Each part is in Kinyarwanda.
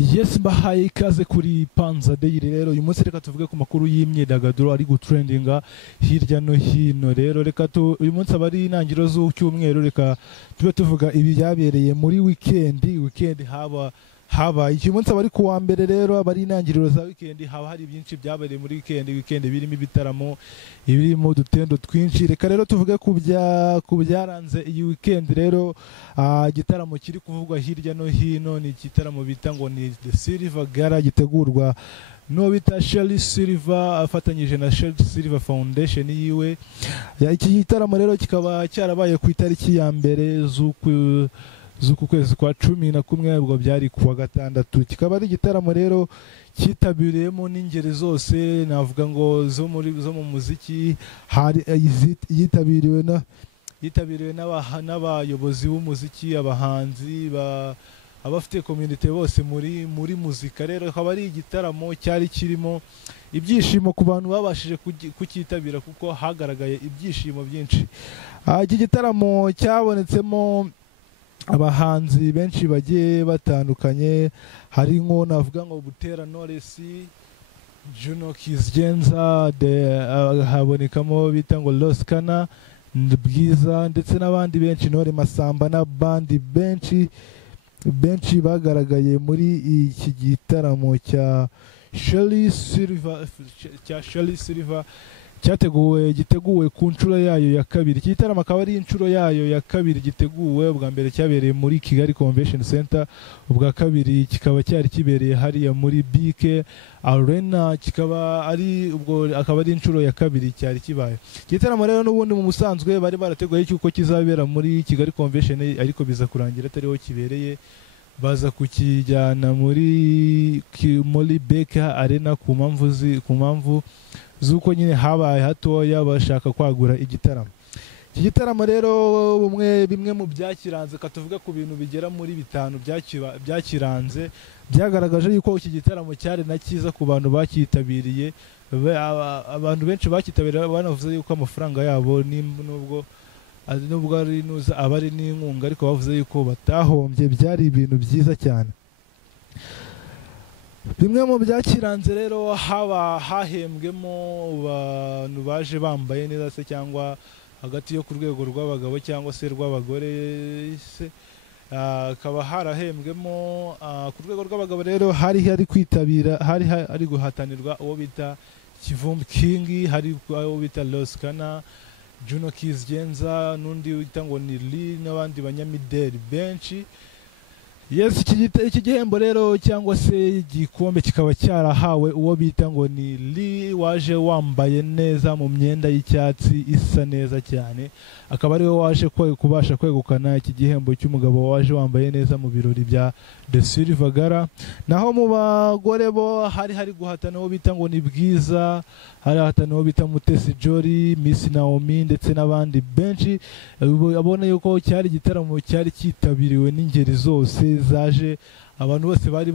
Yes, mbahaye ikaze kuri Panza Daily. Rero uyu munsi reka tuvuge ku makuru y'imyidagaduro ari gutrendinga hirya no hino. Rero uyu munsi abari intangiriro z'ucyumweru, reka tube tuvuga ibi byabereye muri weekend haba iki munsi abari ku wa mbere. Rero abari intangiriro za weekend haba hari byinshi byabereye muri weekend birimo ibitaramo, ibirimo dutendo twinshi. Reka rero tuvuge ku byaranze iyi weekend. Rero igitaramo kiri kuvugwa hirya no hino ni igitaramo bita ngo ni The Silver Gala, gitegurwa no bita Shelly Silver afatanyije na Shelly Silver Foundation yiwe. Iki gitaramo rero kikaba cyarabaye ku itariki ya mbere z'uku kwezi kwa 11 ubwo byari kuwa gatandatu. Kikaba ari igitaramo rero cyitabiriyemo n'ingeri zose, navuga ngo zo mu muziki. Hari yitabiriwe n'abayobozi b'umuziki, abahanzi, abafite community bose muri muzika. Rero akaba ari igitaramo cyari kirimo ibyishimo ku bantu babashije kucyitabira, kuko hagaragaye ibyishimo byinshi. Iki gitaramo cyabonetsemo abahanzi benshi bagiye batandukanye, hari nko navuga ngo Butera Knowless, Juno Kizgenza, habonekamo bita ngo Loskana, Bwiza, ndetse n'abandi benshi, Ntore Masamba n'abandi benshi bagaragaye muri iki gitaramo cya Shelly Silver giteguwe ku nshuro yayo ya kabiri. Iki gitaramo akaba ari inshuro yayo ya kabiri giteguwe. Ubwa mbere cyabereye muri Kigali Convention Center, ubwa kabiri kikaba cyari kibereye hariya muri BK Arena, akaba ari inshuro ya kabiri cyari kibaye. Igitaramo rero n'ubundi mu musanzwe bari barateguye cyuko kizabera muri Kigali Convention, ariko biza kurangira atariho kibereye, baza kukijyana muri BK Arena ku mpamvu z'uko nyine habaye hatoya bashaka kwagura igitaramo. Iki gitaramo rero bimwe mu byakiranze, katuvuga ku bintu bigera muri 5 byakiranze, byagaragaje yuko iki gitaramo cyari na cyiza ku bantu bakitabiriye. Abantu benshi bakitabiriye banavuze yuko amafaranga yabo nubwo abari n'inkunga, ariko bavuze yuko batahombye, byari ibintu byiza cyane. Bimwe mu byakiranze rero hahembwemo abantu baje bambaye neza se, cyangwa hagati yo ku rwego rw'abagabo cyangwa se rw'abagore se. Akaba harahembwemo ku rwego rw'abagabo rero hari guhatanirwa uwo bita Kivumbi King, hari uwo bita Loskana, Juno Kizgenza, n'undi wita ngo ni Lee, n'abandi banyamideli benshi. Yes, iki gihembo rero cyangwa se igikombe kikaba cyarahawe uwo bita ngo ni Lee, waje wambaye neza mu myenda y'icyatsi isa neza cyane. Akaba ariwe waje kubasha kwegukana iki gihembo cy'umugabo waje wambaye neza mu birori bya The Silver Gala. Naho mu bagore bo hari guhatana uwo bita ngo ni Bwiza, hari hatana uwo bita Mutesi Jolly, Miss Naomi, ndetse n'abandi benshi. Abona yuko cyari igitaramo cyari cyitabiriwe n'ingeri zose zaje, abantu bose bari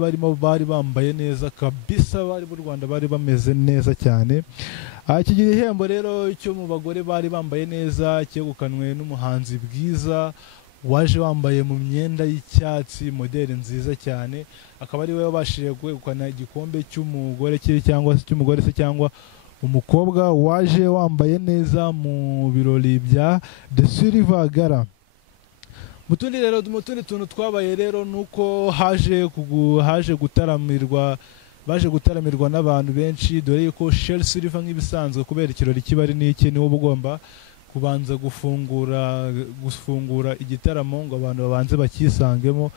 bambaye neza kabisa, bari mu Rwanda bari bameze neza cyane. Iki gihembo rero cyo mu bagore bari bambaye neza cyegukanwe n'umuhanzi Bwiza, waje wambaye mu myenda y'icyatsi, modeli nziza cyane. Akaba ari we wabashije kwegukana igikombe cy'umugore cyangwa umukobwa waje wambaye neza mu birori bya The Silver Gala. Mu tundi tuntu twabaye rero nuko haje gutaramirwa n'abantu benshi, dore yuko Shelly Silver nk'ibisanzwe kubera ikirori kiba ari n'iki, niwo ugomba kubanza gufungura igitaramo ngo abantu babanze bakisangemo.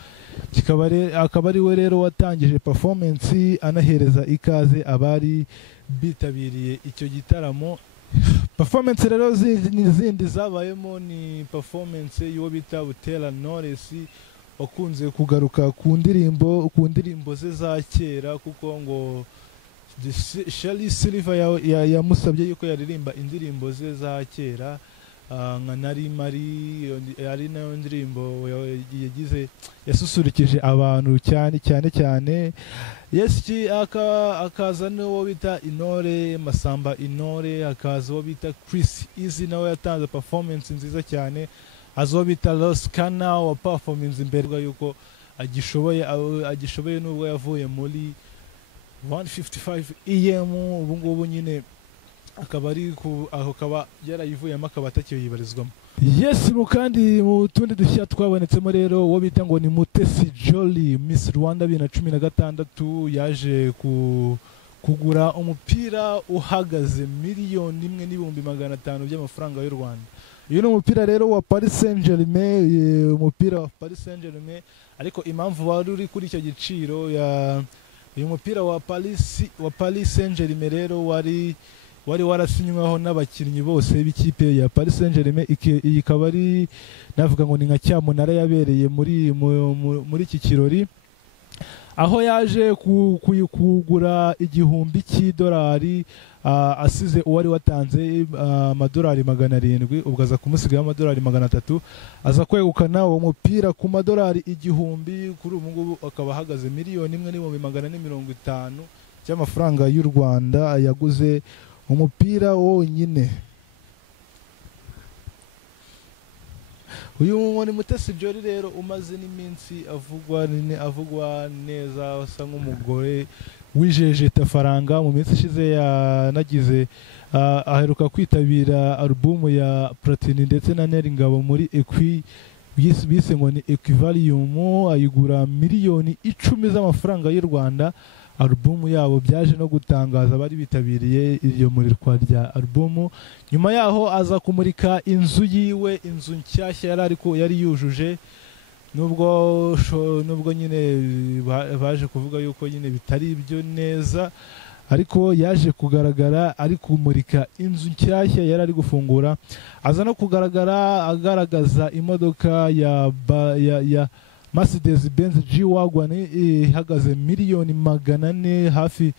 Akaba ari we rero watangije performance, anahereza ikaze abari bitabiriye icyo gitaramo. Performance rero zindi zabayemo ni performance y'uwo bita Butera Knowless, wakunze kugaruka ku ndirimbo ze za kera, kuko ngo Shelly Silver yamusabye yuko yaririmba indirimbo ze za kera, nka Nari Mari, ari nayo ndirimbo yasusurukije abantu cyane. Yes, akaza n'uwo bita Intore Masamba, akaza uwo bita Chris Easy, nawe yatanze performance nziza cyane. Azo bita Loskana wa performance imbere yuko agishoboye nubwo yavuye muri 155 EM ubu ngubu nyine akaba yarayivuyemo akaba atakiyibarizwamo. Yes, kandi mu tundi dushya twabonetsemo rero uwo bita ngo ni Mutesi Jolly Miss Rwanda 2016 yaje kugura umupira uhagaze miliyoni 1,500,000 by'amafaranga y'u Rwanda. Uyu ni umupira rero wa Paris Saint-Germain, umupira wa Paris Saint-Germain, ariko impamvu wari uri kuri icyo giciro uyu mupira wa Paris Saint-Germain rero wari warasinywaho n'abakinnyi bose b'ikipe ya Paris Saint-Germain. Iyi ikaba ari navuga ngo ni nka cyamunara yabereye muri iki kirori, aho yaje kugura $1,000 asize uwari watanze amadolari 700, ubwo aza kumusigaho amadolari 300, aza kwegukana uwo mupira ku madolari 1,000. Kuri ubu ngubu akaba ahagaze miliyoni 1,450,000 cy'amafaranga y'u Rwanda. Yaguze umupira wonyine. Uyu ni Mutesi Jolly rero umaze n'iminsi avugwa neza, asa nk'umugore wijeje tafaranga. Mu minsi ishize yanagize aheruka kwitabira album ya Platini ndetse na Neri Ngabo muri bise ngo ni Equivalium, ayigura miliyoni 10 z'amafaranga y'u Rwanda. Album yabo byaje no gutangaza bari bitabiriye iryo murikwa rya album. Nyuma yaho aza kumurika inzu yiwe, inzu nshyashya yari yujuje, nubwo nyine baje kuvuga yuko nyine bitari ibyo neza, ariko yaje kugaragara ari kumurika inzu nshyashya yari ari gufungura. Aza no kugaragara agaragaza imodoka ya Mercedes Benz G-Wagon ihagaze miliyoni 400, hafi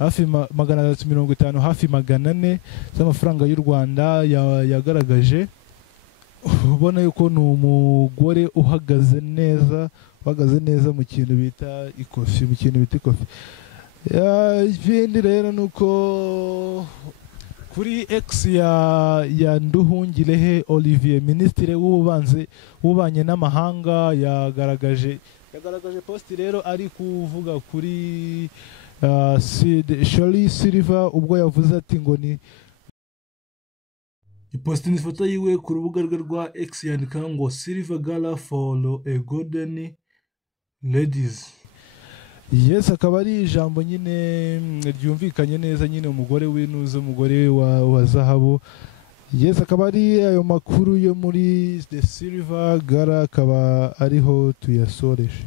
350, hafi 400 z'amafaranga y'u Rwanda yagaragaje. Ubona yuko ni umugore uhagaze neza mu kintu bita ikofi, Ibindi rero nuko kuri X ya Nduhungirehe Olivier, Minisitiri w'Ububanyi n'Amahanga, yagaragaje post rero ari kuvuga kuri Shirley Silver, ubwo yavuze ati ngo ni ipostinze ifoto yiwe ku rubuga rwe rwa X yandika ngo Silver Gala for a Golden Ladies. Yes, akaba ari ijambo nyine ryumvikanye neza, nyine umugore w'inuze, umugore wa zahabu. Yes, akaba ari ayo makuru yo muri The Silver Gala, akaba ariho tuyasoreje.